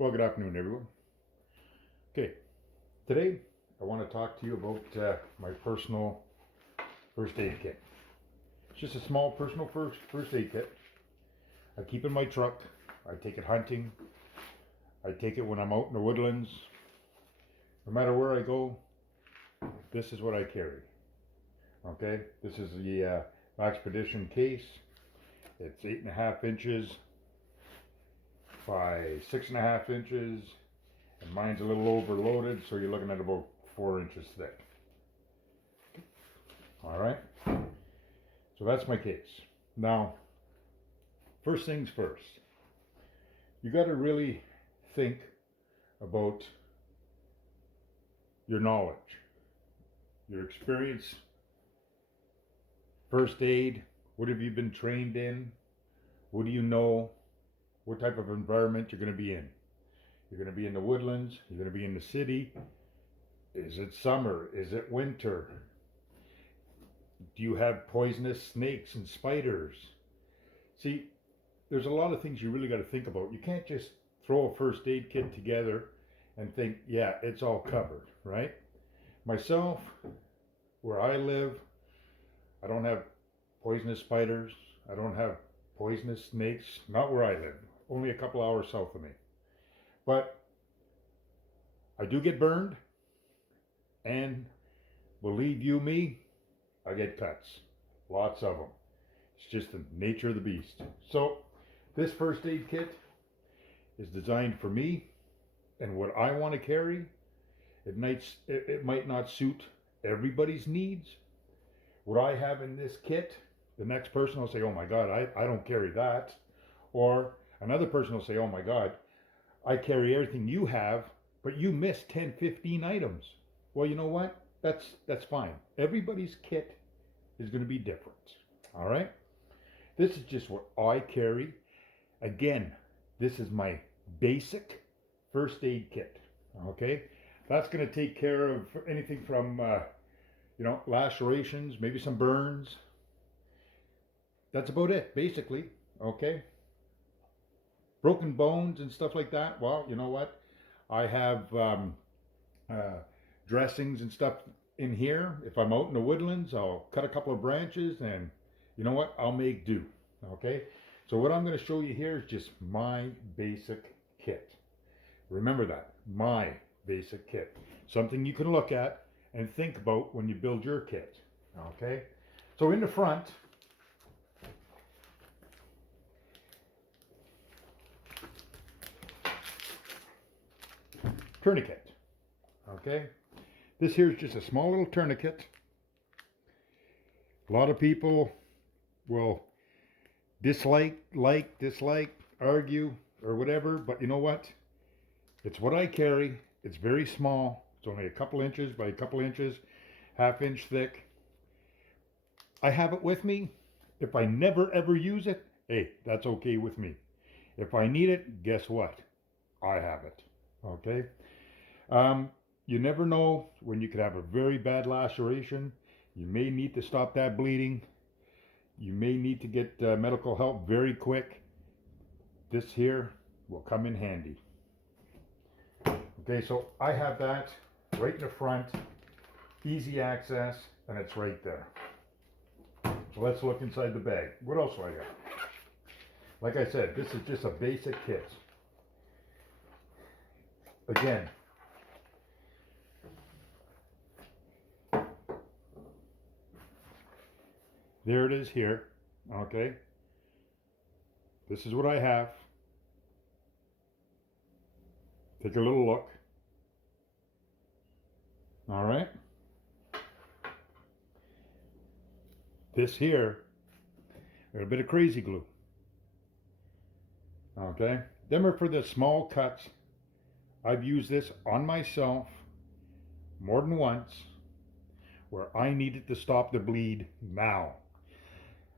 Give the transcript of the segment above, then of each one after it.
Well, good afternoon, everyone. Okay, today I want to talk to you about my personal first aid kit. It's just a small personal first aid kit. I keep in my truck. I take it hunting. I take it when I'm out in the woodlands. No matter where I go, this is what I carry. Okay, this is the Expedition case. It's 8.5 inches by 6.5 inches, and mine's a little overloaded, so you're looking at about 4 inches thick. All right, so that's my case. Now, first things first, you got to really think about your knowledge, your experience, first aid. What have you been trained in? What do you know? What type of environment you're going to be in? You're going to be in the woodlands. You're going to be in the city. Is it summer? Is it winter? Do you have poisonous snakes and spiders? See, there's a lot of things you really got to think about. You can't just throw a first aid kit together and think, yeah, it's all covered, right? Myself, where I live, I don't have poisonous spiders. I don't have poisonous snakes. Not where I live. Only a couple hours south of me. But I do get burned, and believe you me, I get cuts. Lots of them. It's just the nature of the beast. So this first aid kit is designed for me and what I want to carry. It might not suit everybody's needs. What I have in this kit, the next person will say, oh my God, I don't carry that. Or another person will say, oh my God, I carry everything you have, but you missed 10, 15 items. Well, you know what? That's fine. Everybody's kit is going to be different. All right? This is just what I carry. Again, this is my basic first aid kit. Okay? That's going to take care of anything from, lacerations, maybe some burns. That's about it, basically. Okay? Broken bones and stuff like that. Well, you know what? I have dressings and stuff in here. If I'm out in the woodlands, I'll cut a couple of branches and you know what? I'll make do. Okay? So what I'm going to show you here is just my basic kit. Remember that. My basic kit. Something you can look at and think about when you build your kit. Okay? So in the front, tourniquet. Okay? This here is just a small little tourniquet. A lot of people will dislike, argue, or whatever, but you know what? It's what I carry. It's very small. It's only a couple inches by a couple inches, half-inch thick. I have it with me. If I never ever use it, hey, that's okay with me. If I need it, guess what? I have it. Okay? You never know when you could have a very bad laceration. You may need to stop that bleeding. You may need to get medical help very quick. This here will come in handy. Okay, so I have that right in the front, easy access, and it's right there. So let's look inside the bag. What else do I got? Like I said, this is just a basic kit. Again, there it is here. Okay. This is what I have. Take a little look. All right. This here, got a bit of crazy glue. Okay. Them are for the small cuts. I've used this on myself more than once where I needed to stop the bleed now.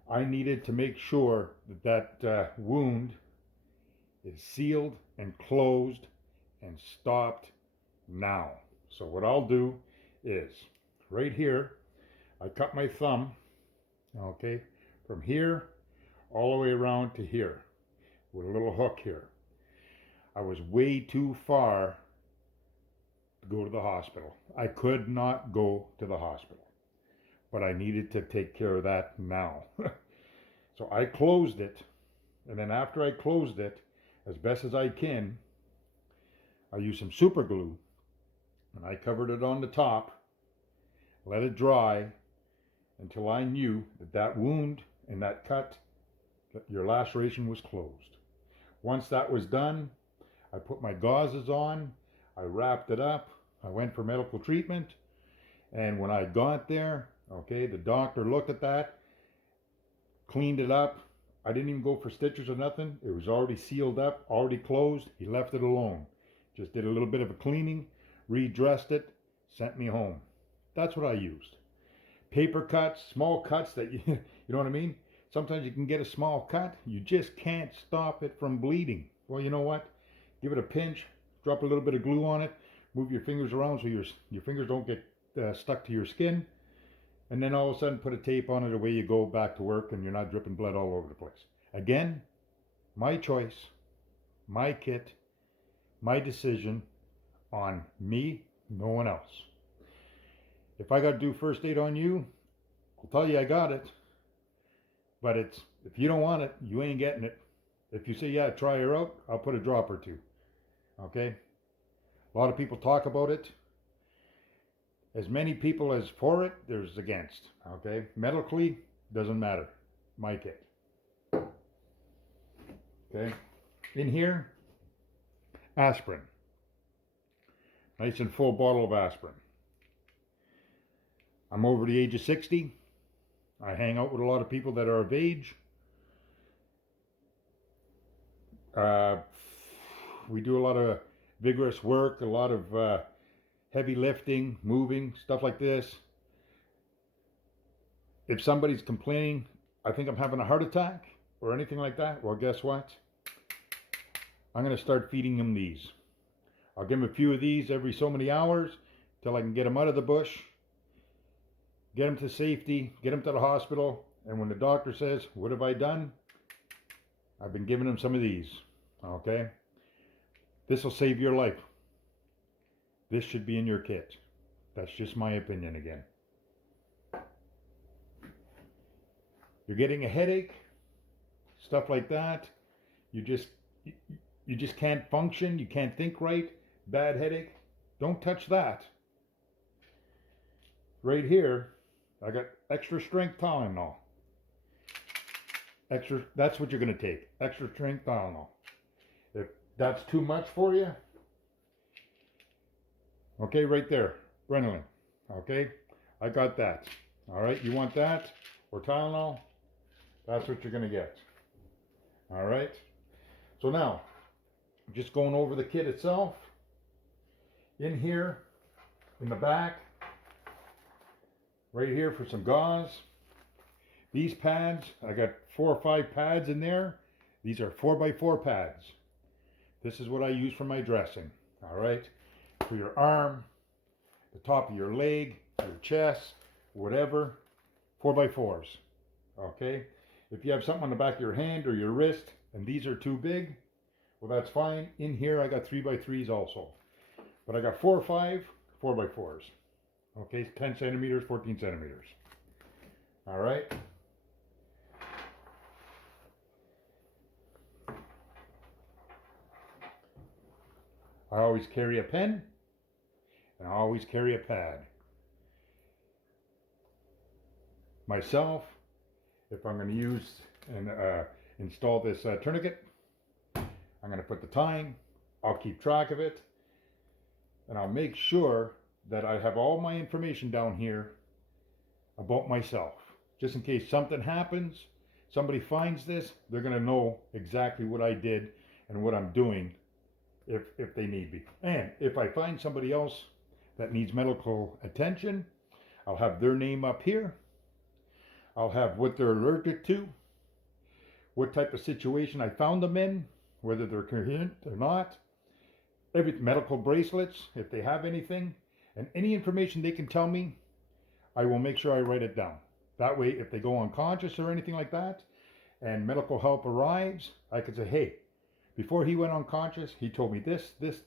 I needed to make sure that wound is sealed and closed and stopped now. So what I'll do is right here, I cut my thumb, okay, from here all the way around to here with a little hook here. I was way too far to go to the hospital. I could not go to the hospital, but I needed to take care of that now. So I closed it, and then after I closed it, as best as I can, I used some super glue, and I covered it on the top, let it dry until I knew that that wound and that cut, that your laceration was closed. Once that was done, I put my gauzes on, I wrapped it up, I went for medical treatment, and when I got there, okay, the doctor looked at that, cleaned it up. I didn't even go for stitches or nothing. It was already sealed up, already closed. He left it alone. Just did a little bit of a cleaning, redressed it, sent me home. That's what I used. Paper cuts, small cuts that you know what I mean? Sometimes you can get a small cut. You just can't stop it from bleeding. Well, you know what? Give it a pinch, drop a little bit of glue on it, move your fingers around so your fingers don't get stuck to your skin, and then all of a sudden put a tape on it, away you go back to work, and you're not dripping blood all over the place. Again, my choice, my kit, my decision on me, no one else. If I got to do first aid on you, I'll tell you I got it, but if you don't want it, you ain't getting it. If you say, yeah, try her out, I'll put a drop or two. Okay? A lot of people talk about it. As many people as for it, there's against. Okay? Medically, doesn't matter. My kit. Okay? In here, aspirin. Nice and full bottle of aspirin. I'm over the age of 60. I hang out with a lot of people that are of age. We do a lot of vigorous work, a lot of heavy lifting, moving, stuff like this. If somebody's complaining, I think I'm having a heart attack or anything like that, well, guess what? I'm going to start feeding them these. I'll give them a few of these every so many hours till I can get them out of the bush, get them to safety, get them to the hospital, and when the doctor says, what have I done? I've been giving them some of these, okay? This will save your life. This should be in your kit. That's just my opinion again. You're getting a headache, stuff like that. You just can't function. You can't think right. Bad headache. Don't touch that. Right here, I got extra strength Tylenol. That's what you're going to take. Extra strength Tylenol. If that's too much for you, okay, right there, Adrenaline. Okay, I got that. All right, you want that or Tylenol? That's what you're going to get. All right. So now, just going over the kit itself. In here, in the back, right here for some gauze. These pads, I got 4 or 5 pads in there. These are 4x4 pads. This is what I use for my dressing. All right, for your arm, the top of your leg, your chest, whatever. 4x4s. Okay. If you have something on the back of your hand or your wrist, and these are too big, well, that's fine. In here, I got 3x3s also, but I got 4 or 5 4x4s. Okay, 10 centimeters, 14 centimeters. All right. I always carry a pen, and I always carry a pad. Myself, if I'm going to use and install this tourniquet, I'm going to put the time, I'll keep track of it, and I'll make sure that I have all my information down here about myself. Just in case something happens, somebody finds this, they're going to know exactly what I did and what I'm doing if they need me. And if I find somebody else that needs medical attention, I'll have their name up here. I'll have what they're allergic to, what type of situation I found them in, whether they're coherent or not, every medical bracelets, if they have anything, and any information they can tell me, I will make sure I write it down. That way, if they go unconscious or anything like that, and medical help arrives, I can say, hey, Before he went unconscious, he told me this, this.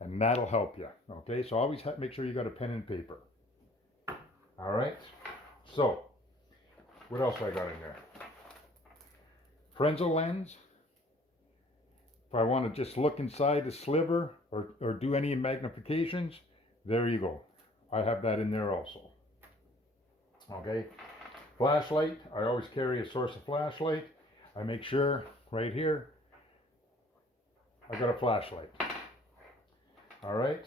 And that'll help you. Okay, so always make sure you got a pen and paper. All right, so what else I got in there? Frenzo Lens. If I want to just look inside the sliver or do any magnifications, there you go. I have that in there also. Okay, flashlight. I always carry a source of flashlight. I make sure right here I got a flashlight. All right.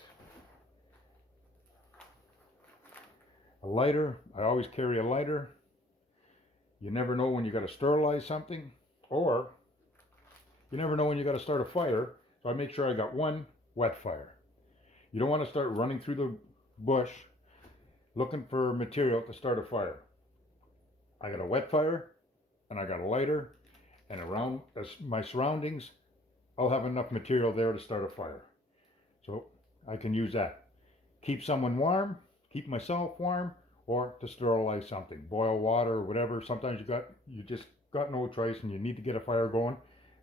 A lighter. I always carry a lighter. You never know when you got to sterilize something, or you never know when you got to start a fire. So I make sure I got one wet fire. You don't want to start running through the bush looking for material to start a fire. I got a wet fire and I got a lighter, and around my surroundings I'll have enough material there to start a fire. So I can use that. Keep someone warm, keep myself warm, or to sterilize something. Boil water or whatever. Sometimes you just got no choice and you need to get a fire going.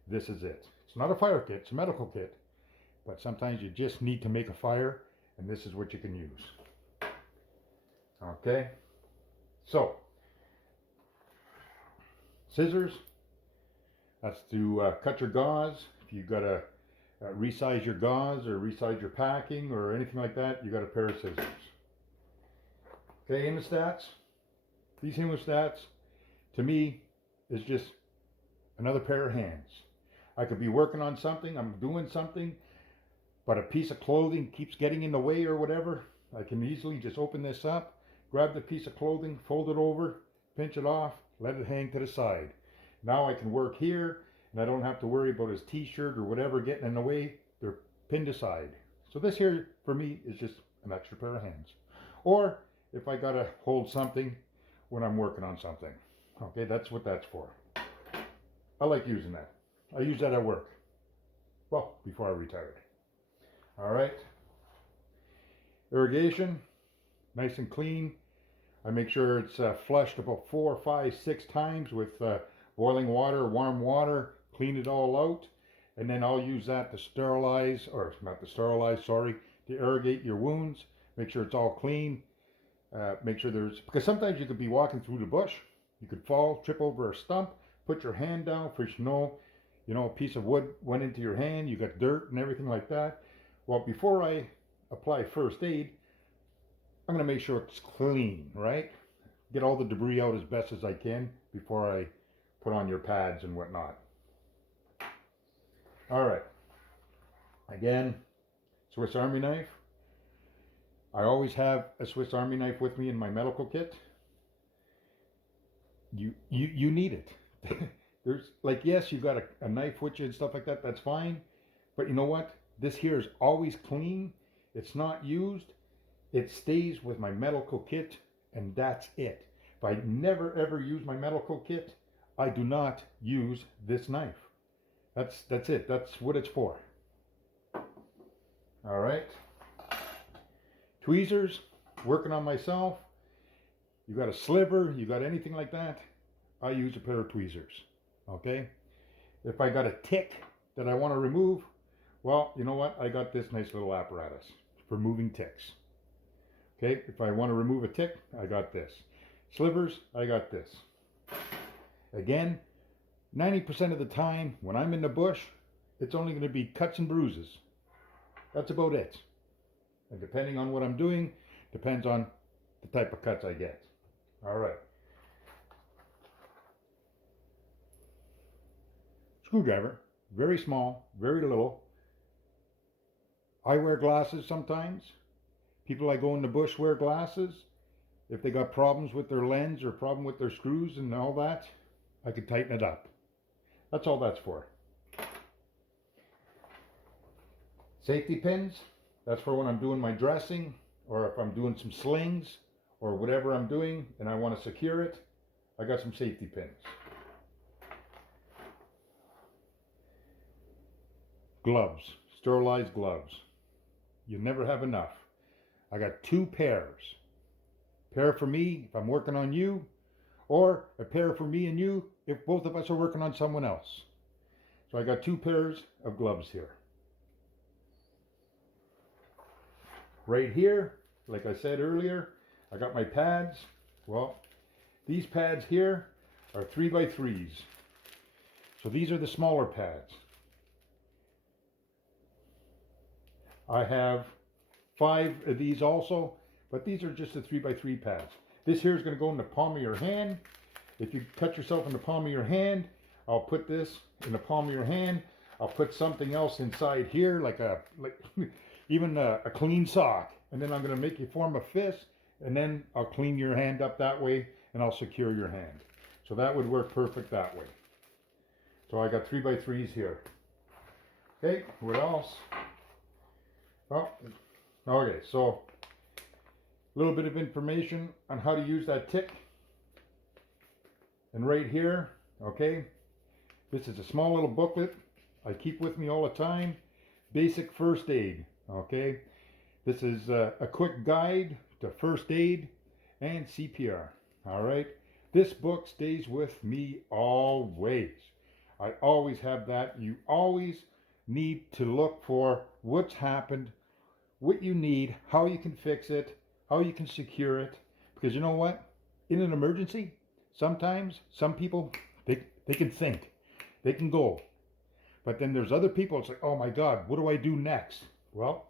This is it. It's not a fire kit, it's a medical kit. But sometimes you just need to make a fire, and this is what you can use. Okay? So, scissors. That's to cut your gauze. If you got to resize your gauze or resize your packing or anything like that, you got a pair of scissors. Okay, hemostats. These hemostats, to me, is just another pair of hands. I could be working on something, I'm doing something, but a piece of clothing keeps getting in the way or whatever. I can easily just open this up, grab the piece of clothing, fold it over, pinch it off, let it hang to the side. Now I can work here, and I don't have to worry about his t-shirt or whatever getting in the way. They're pinned aside. So this here, for me, is just an extra pair of hands. Or if I gotta hold something when I'm working on something. Okay, that's what that's for. I like using that. I use that at work. Well, before I retired. All right. Irrigation, nice and clean. I make sure it's flushed about 4, 5, 6 times with boiling water, warm water, clean it all out. And then I'll use that to sterilize, or not to sterilize, sorry, to irrigate your wounds. Make sure it's all clean. Make sure because sometimes you could be walking through the bush. You could fall, trip over a stump, put your hand down, for a piece of wood went into your hand, you got dirt and everything like that. Well, before I apply first aid, I'm going to make sure it's clean, right? Get all the debris out as best as I can before I put on your pads and whatnot. All right. Again, Swiss Army knife. I always have a Swiss Army knife with me in my medical kit. You need it. There's yes, you got a knife with you and stuff like that. That's fine. But you know what? This here is always clean. It's not used. It stays with my medical kit, and that's it. If I never ever use my medical kit, I do not use this knife. That's it. That's what it's for. All right. Tweezers, working on myself. You got a sliver, you got anything like that, I use a pair of tweezers. Okay? If I got a tick that I want to remove, well, you know what? I got this nice little apparatus for moving ticks. Okay? If I want to remove a tick, I got this. Slivers, I got this. Again, 90% of the time when I'm in the bush, it's only going to be cuts and bruises. That's about it. And depending on what I'm doing, depends on the type of cuts I get. All right. Screwdriver, very small, very little. I wear glasses sometimes. People I go in the bush wear glasses. If they got problems with their lens or problem with their screws and all that, I could tighten it up. That's all that's for. Safety pins, that's for when I'm doing my dressing, or if I'm doing some slings, or whatever I'm doing and I want to secure it, I got some safety pins. Gloves, sterilized gloves. You never have enough. I got 2 pairs. Pair for me if I'm working on you, or a pair for me and you if both of us are working on someone else. So I got 2 pairs of gloves here. Right here, like I said earlier, I got my pads. Well, these pads here are 3x3s. So these are the smaller pads. I have 5 of these also, but these are just the 3x3 pads. This here is going to go in the palm of your hand. If you cut yourself in the palm of your hand, I'll put this in the palm of your hand. I'll put something else inside here, like even a clean sock. And then I'm going to make you form a fist, and then I'll clean your hand up that way, and I'll secure your hand. So that would work perfect that way. So I got 3x3s here. Okay, what else? Well, okay, so a little bit of information on how to use that tick. And right here, okay, this is a small little booklet I keep with me all the time. Basic first aid, okay. This is a quick guide to first aid and CPR, all right. This book stays with me always. I always have that. You always need to look for what's happened, what you need, how you can fix it, how you can secure it. Because you know what? In an emergency, sometimes some people, they can think, they can go. But then there's other people, it's like, oh my God, what do I do next? Well,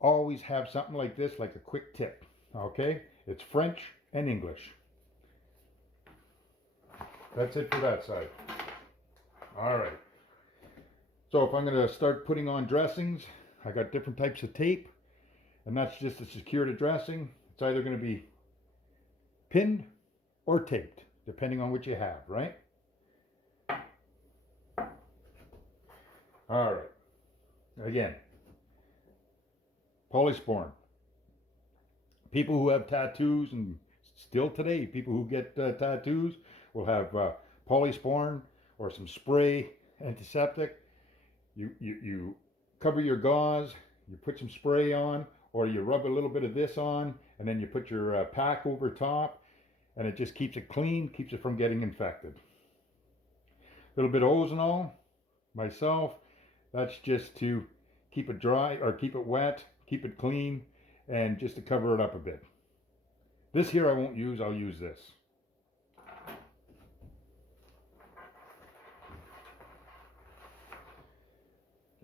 always have something like this, like a quick tip, okay? It's French and English. That's it for that side. All right. So if I'm going to start putting on dressings, I got different types of tape, and that's just to secure the dressing. It's either going to be pinned or taped, depending on what you have, right? All right. Again, polysporin. People who have tattoos, and still today, people who get tattoos will have polysporin or some spray antiseptic. You cover your gauze, you put some spray on, or you rub a little bit of this on, and then you put your pack over top, and it just keeps it clean, keeps it from getting infected. A little bit of ozonol, myself, that's just to keep it dry, or keep it wet, keep it clean, and just to cover it up a bit. This here I won't use, I'll use this.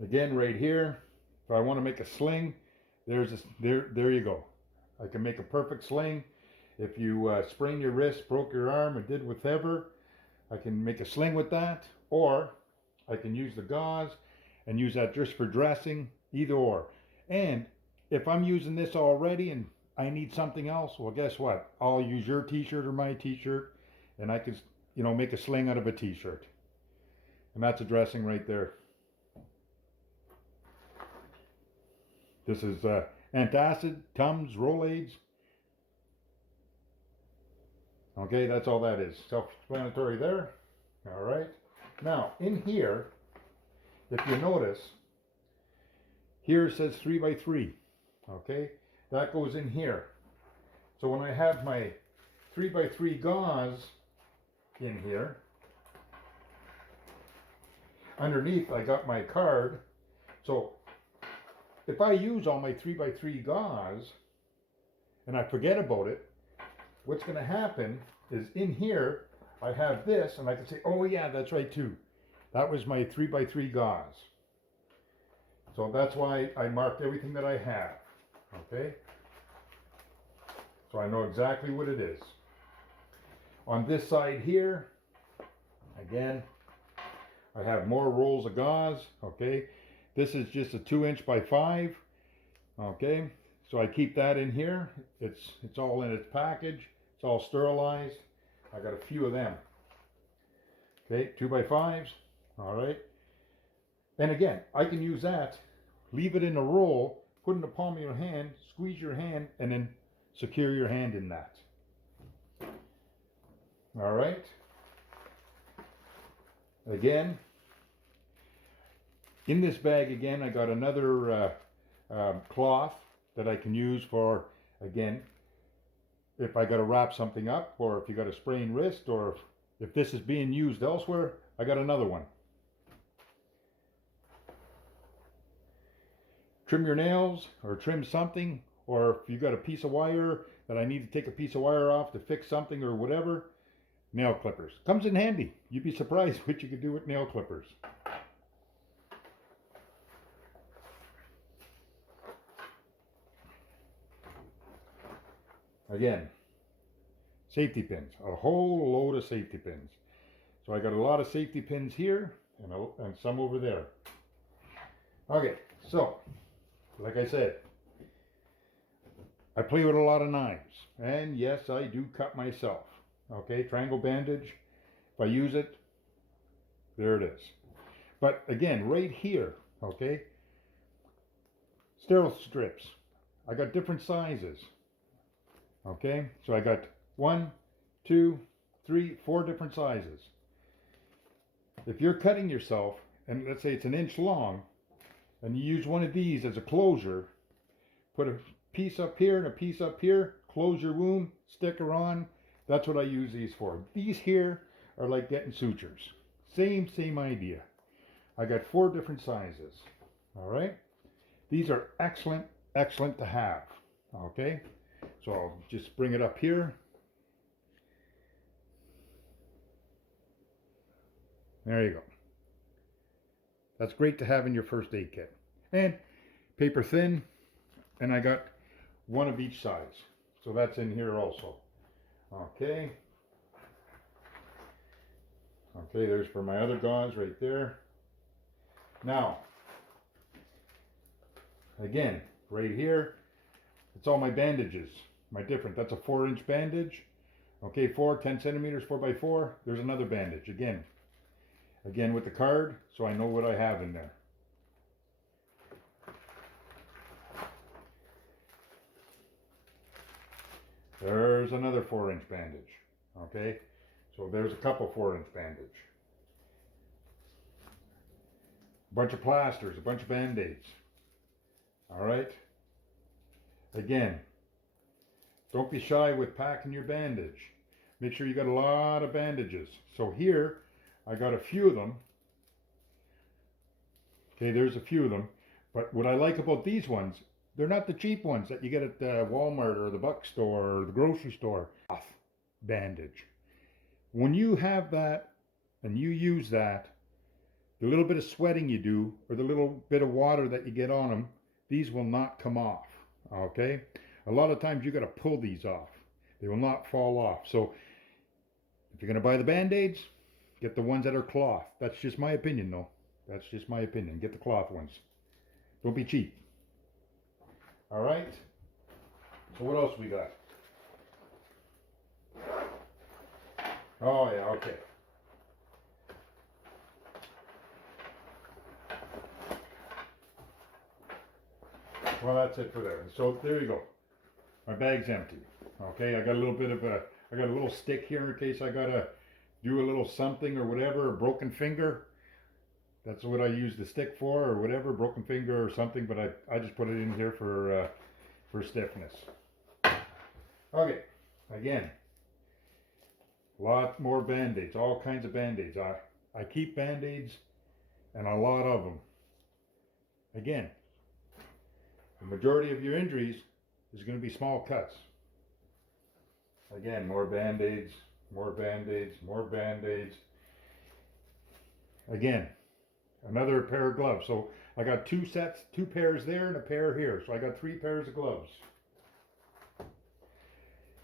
Again, right here, if I want to make a sling, there you go. I can make a perfect sling. If you sprained your wrist, broke your arm, or did whatever, I can make a sling with that, or I can use the gauze and use that just for dressing, either or. And if I'm using this already and I need something else, well, guess what? I'll use your t-shirt or my t-shirt, and I could, make a sling out of a t-shirt. And that's a dressing right there. This is antacid, Tums, Rolaids. Okay, that's all that is. Self-explanatory there. All right. Now, in here, if you notice, here it says 3x3. Okay, that goes in here. So when I have my 3x3 gauze in here, underneath I got my card. So if I use all my 3x3 gauze and I forget about it, what's going to happen is in here I have this, and I can say, oh yeah, that's right too. That was my 3x3 gauze. So that's why I marked everything that I have. Okay? So I know exactly what it is. On this side here, again, I have more rolls of gauze. Okay? This is just a 2" by 5. Okay? So I keep that in here. It's all in its package. It's all sterilized. I got a few of them. Okay, 2x5s. All right. And again, I can use that, leave it in a roll, put it in the palm of your hand, squeeze your hand, and then secure your hand in that. All right. Again, in this bag again, I got another cloth that I can use for, again, if I got to wrap something up, or if you got a sprained wrist, or If this is being used elsewhere, I got another one. Trim your nails or trim something, or if you got a piece of wire that I need to take a piece of wire off to fix something or whatever, nail clippers. Comes in handy. You'd be surprised what you could do with nail clippers. Again, safety pins. A whole load of safety pins. So I got a lot of safety pins here and some over there. Okay, so like I said, I play with a lot of knives, and yes, I do cut myself. Okay, triangle bandage. If I use it, there it is. But again, right here, okay, sterile strips. I got different sizes. Okay, so I got 1, 2, 3, 4 different sizes. If you're cutting yourself, and let's say it's 1 inch long, and you use one of these as a closure, put a piece up here and a piece up here, close your wound, stick her on. That's what I use these for. These here are like getting sutures. Same idea. I got 4 different sizes. All right. These are excellent to have. Okay. So I'll just bring it up here. There you go. That's great to have in your first aid kit. And paper thin, and I got 1 of each size. So that's in here also. Okay. Okay, there's for my other gauze right there. Now, again, right here, it's all my bandages. That's a 4-inch bandage. Okay, 10 centimeters, 4x4. There's another bandage. Again with the card, so I know what I have in there. There's another 4-inch bandage. Okay, so there's a couple 4-inch bandage. A bunch of plasters, a bunch of band-aids. All right. Again, don't be shy with packing your bandage. Make sure you got a lot of bandages. So here, I got a few of them. Okay, there's a few of them. But what I like about these ones, they're not the cheap ones that you get at Walmart or the Buck store or the grocery store. Bandage. When you have that and you use that, the little bit of sweating you do or the little bit of water that you get on them, these will not come off. Okay? A lot of times you got to pull these off. They will not fall off. So if you're going to buy the Band-Aids, get the ones that are cloth. That's just my opinion though. That's just my opinion. Get the cloth ones. Don't be cheap. All right. So what else we got? Oh yeah, okay. Well, that's it for there. So there you go. My bag's empty. Okay, I got a little bit of I got a little stick here in case I gotta do a little something or whatever, a broken finger. That's what I use the stick for or whatever, broken finger or something, but I just put it in here for stiffness. Okay, again, a lot more Band-Aids, all kinds of Band-Aids. I keep Band-Aids and a lot of them. Again, the majority of your injuries is going to be small cuts. Again, more Band-Aids, more Band-Aids, more Band-Aids. Again, another pair of gloves. So I got 2 sets, 2 pairs there and a pair here. So I got 3 pairs of gloves.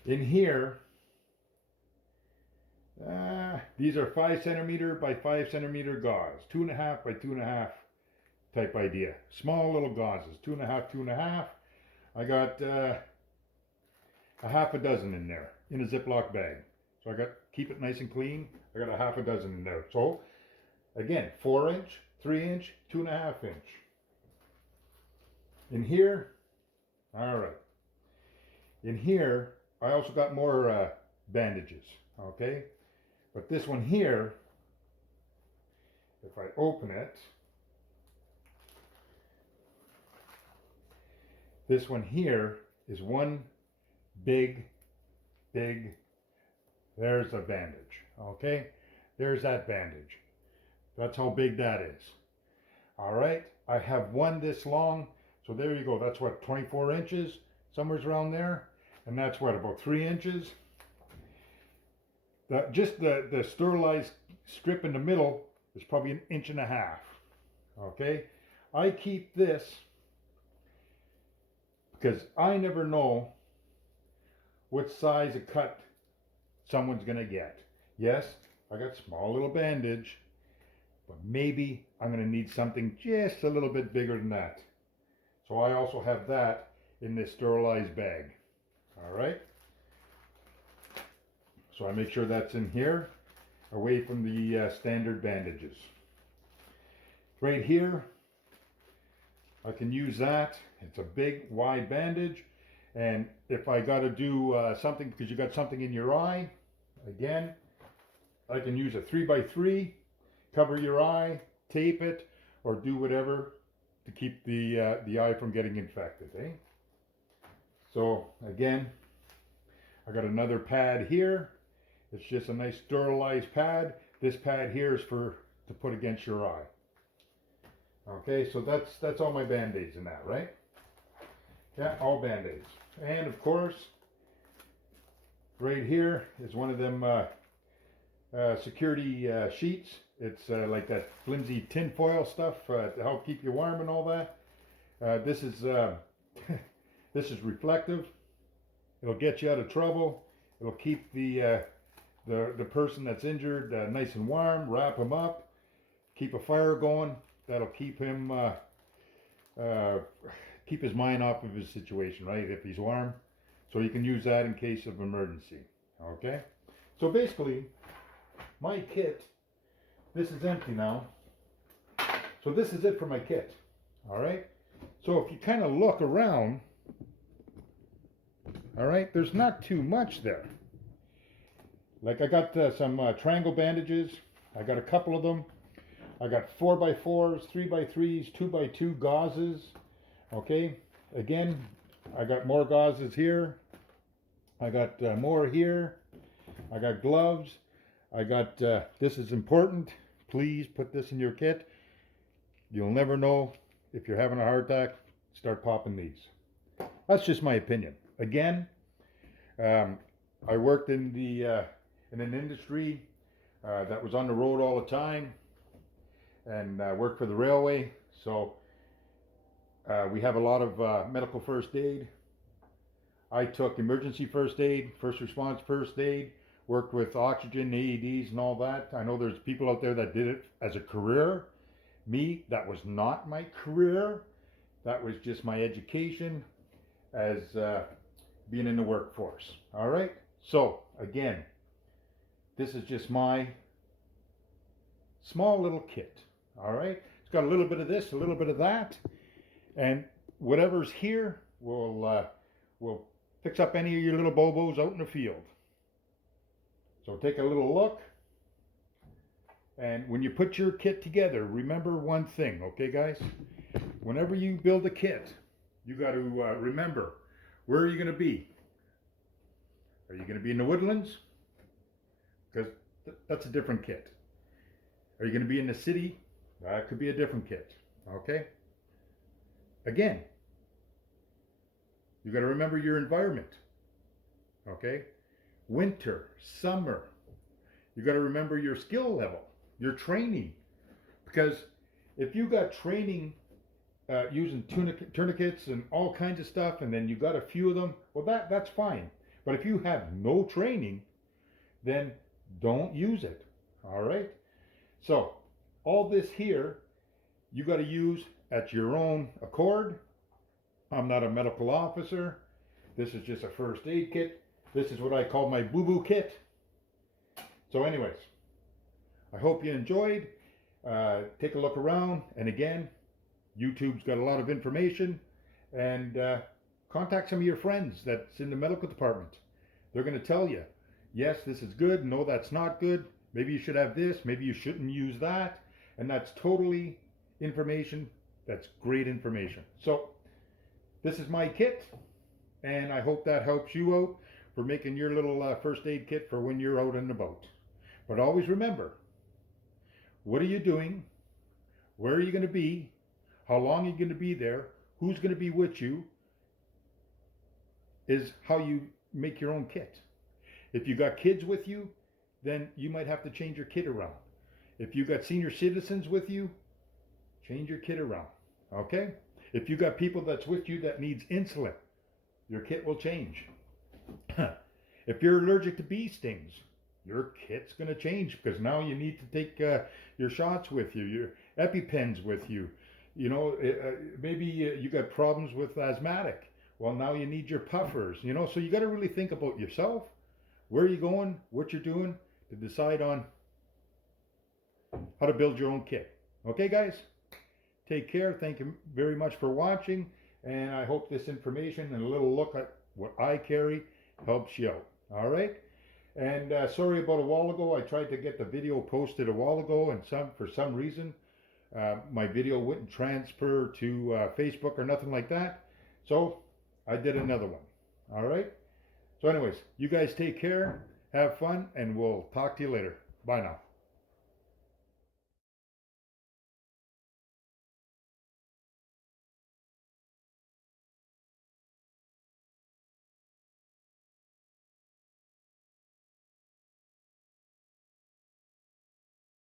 In here, these are 5 centimeter by 5 centimeter gauze, 2.5 by 2.5 type idea. Small little gauzes, 2.5, 2.5. I got a half a dozen in there in a Ziploc bag. So I got, keep it nice and clean. I got a half a dozen in there. So again, 4-inch, 3-inch, 2.5-inch. In here, all right. In here, I also got more bandages, okay? But this one here, if I open it, this one here is one big, There's a bandage. Okay, there's that bandage. That's how big that is. All right, I have one this long, so there you go. That's what, 24 inches, somewhere around there, and that's what, about 3 inches. Just the sterilized strip in the middle is probably 1.5 inches. Okay, I keep this because I never know what size of cut someone's gonna get. Yes, I got small little bandage, but maybe I'm gonna need something just a little bit bigger than that. So I also have that in this sterilized bag. All right. So I make sure that's in here, away from the standard bandages. Right here, I can use that. It's a big, wide bandage. And if I got to do something because you got something in your eye, again, I can use a 3x3, cover your eye, tape it, or do whatever to keep the eye from getting infected. Eh? So again, I got another pad here. It's just a nice sterilized pad. This pad here is to put against your eye. Okay, so that's all my band-aids in that, right? Yeah, all band-aids. And of course, right here is one of them security sheets. It's like that flimsy tin foil stuff to help keep you warm and all that. This is this is reflective. It'll get you out of trouble. It'll keep the person that's injured nice and warm. Wrap him up. Keep a fire going. That'll keep him keep his mind off of his situation, right? If he's warm, so you can use that in case of emergency. Okay. So basically, my kit. This is empty now. So this is it for my kit. All right. So if you kind of look around, all right, there's not too much there. Like I got some triangle bandages. I got a couple of them. I got 4x4s, 3x3s, 2x2 gauzes. Okay, again, I got more gauzes here. I got more here. I got gloves. I got, this is important. Please put this in your kit. You'll never know if you're having a heart attack. Start popping these. That's just my opinion. Again, I worked in an industry that was on the road all the time, and worked for the railway. So we have a lot of medical first aid. I took emergency first aid, first response first aid, worked with oxygen, AEDs and all that. I know there's people out there that did it as a career. Me, that was not my career. That was just my education as being in the workforce. All right. So again, this is just my small little kit. All right. It's got a little bit of this, a little bit of that, and whatever's here will fix up any of your little bobos out in the field. So take a little look. And when you put your kit together, remember one thing, okay, guys? Whenever you build a kit, you got to remember, where are you going to be? Are you going to be in the Woodlands? Because that's a different kit. Are you going to be in the city? That could be a different kit, okay? Again, you got to remember your environment, okay? Winter, summer. You got to remember your skill level, your training. Because if you got training using tourniquets and all kinds of stuff, and then you got a few of them, well, that's fine. But if you have no training, then don't use it. All right? So, all this here, you got to use at your own accord. I'm not a medical officer. This is just a first aid kit. This is what I call my boo-boo kit. So anyways, I hope you enjoyed. Take a look around. And again, YouTube's got a lot of information. And contact some of your friends that's in the medical department. They're going to tell you, yes, this is good. No, that's not good. Maybe you should have this. Maybe you shouldn't use that. And that's totally information. That's great information. So this is my kit. And I hope that helps you out for making your little first aid kit for when you're out and about. But always remember, what are you doing? Where are you going to be? How long are you going to be there? Who's going to be with you? Is how you make your own kit. If you got kids with you, then you might have to change your kit around. If you got senior citizens with you, change your kit around. Okay? If you got people that's with you that needs insulin, your kit will change. If you're allergic to bee stings, your kit's going to change because now you need to take your shots with you, your EpiPens with you. You know, maybe you got problems with asthmatic. Well, now you need your puffers, you know, so you got to really think about yourself, where you're going, what you're doing to decide on how to build your own kit. Okay, guys? Take care. Thank you very much for watching. And I hope this information and a little look at what I carry helps you out. All right? And sorry about a while ago. I tried to get the video posted a while ago, and for some reason, my video wouldn't transfer to Facebook or nothing like that. So I did another one. All right? So anyways, you guys take care, have fun, and we'll talk to you later. Bye now.